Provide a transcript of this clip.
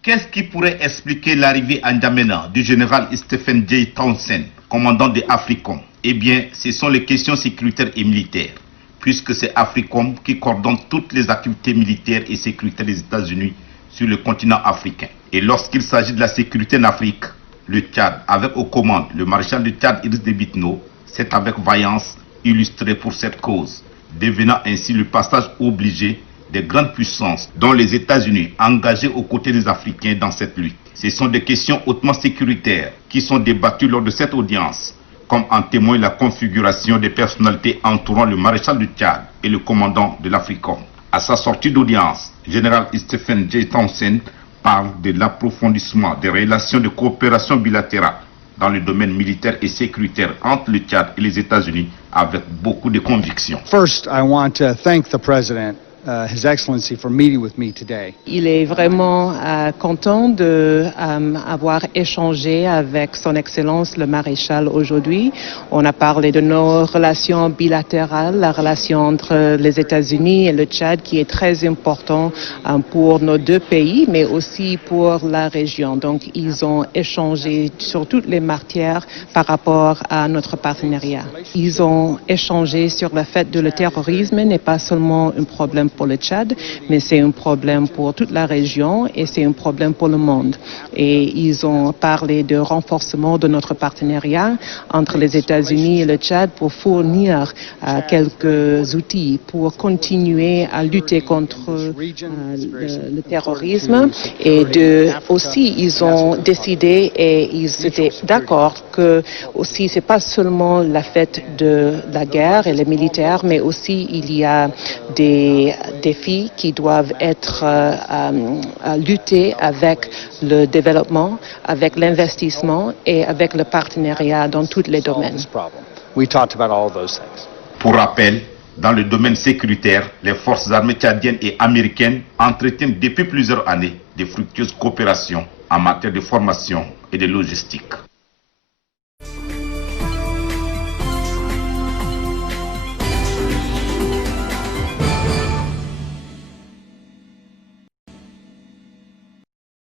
Qu'est-ce qui pourrait expliquer l'arrivée à N'Djamena du général Stephen J. Townsend, commandant de AFRICOM? Eh bien, ce sont les questions sécuritaires et militaires, puisque c'est AFRICOM qui coordonne toutes les activités militaires et sécuritaires des États-Unis sur le continent africain. Et lorsqu'il s'agit de la sécurité en Afrique, le Tchad, avec aux commandes le maréchal du Tchad Idriss Déby Itno, s'est avec vaillance illustré pour cette cause, devenant ainsi le passage obligé des grandes puissances, dont les États-Unis, engagés aux côtés des Africains dans cette lutte. Ce sont des questions hautement sécuritaires qui sont débattues lors de cette audience, comme en témoigne la configuration des personnalités entourant le maréchal du Tchad et le commandant de l'AFRICOM. À sa sortie d'audience, le général Stephen J. Townsend parle de l'approfondissement des relations de coopération bilatérale dans le domaine militaire et sécuritaire entre le Tchad et les États-Unis avec beaucoup de conviction. First, I want to thank the President, His Excellency, for meeting with me today. Il est vraiment content d'avoir échangé avec Son Excellence le Maréchal aujourd'hui. On a parlé de nos relations bilatérales, la relation entre les États-Unis et le Tchad qui est très important pour nos deux pays, mais aussi pour la région. Donc, ils ont échangé sur toutes les matières par rapport à notre partenariat. Ils ont échangé sur le fait que le terrorisme n'est pas seulement un problème pour le Tchad, mais c'est un problème pour toute la région et c'est un problème pour le monde. Et ils ont parlé de renforcement de notre partenariat entre les États-Unis et le Tchad pour fournir quelques outils pour continuer à lutter contre le terrorisme. Et aussi, ils ont décidé et ils étaient d'accord que aussi, c'est pas seulement la fête de la guerre et les militaires, mais aussi il y a des défis qui doivent être luttés avec le développement, avec l'investissement et avec le partenariat dans tous les domaines. Pour rappel, dans le domaine sécuritaire, les forces armées tchadiennes et américaines entretiennent depuis plusieurs années de fructueuses coopérations en matière de formation et de logistique.